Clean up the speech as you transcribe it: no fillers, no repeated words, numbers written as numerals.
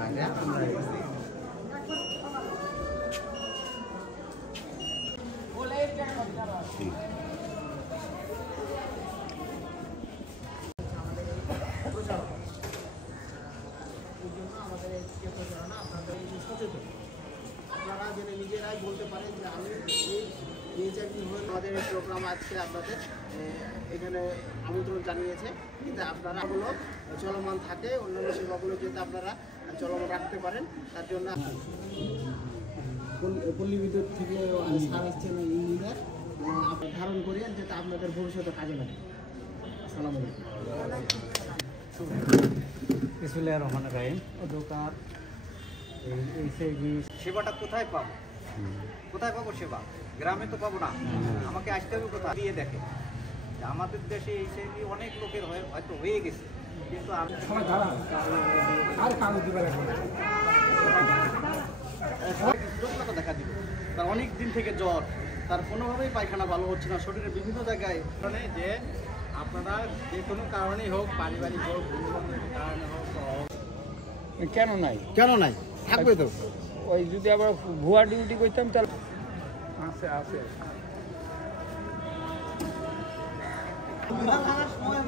আপনারা জেনে নিজেরাই বলতে পারেন যে আমি আমাদের প্রোগ্রাম আজকে আপনাদের এখানে আমন্ত্রণ জানিয়েছে, কিন্তু আপনারা হলো চলমান থাকে, অন্যান্য সেবাগুলো যাতে আপনারা চলমান রাখতে পারেন তার জন্য পল্লী বিদ্যুৎ থেকে সার আসছেন ইঞ্জিনিয়ার ধারণ করিয়ে যাতে আপনাদের ভবিষ্যতে কাজে লাগে। আসসালামু আলাইকুম। বিসমিল্লাহির রহমানির রহিম। দোকান সেবাটা কোথায় পাবো? কোথায় পাবো সেবা? গ্রামে তো পাবো না, আমাকে আসতে হবে কোথায়? দিয়ে দেখে আমাদের দেশে এই সেই অনেক লোকের হয়তো হয়ে গেছে, কিন্তু আমি দুর্বলতা দেখা দিল। তার অনেক দিন থেকে জ্বর, তার কোনোভাবেই পায়খানা ভালো হচ্ছে না, শরীরের বিভিন্ন জায়গায় যে আপনারা যে কোনো কারণেই হোক, পারিবারিক হোক, কারণে হোক, কেন নাই? কেন নাই? থাকবে তো। ওই যদি আবার ভুয়া ডিউটি করতাম তাহলে আছে আছে। সময়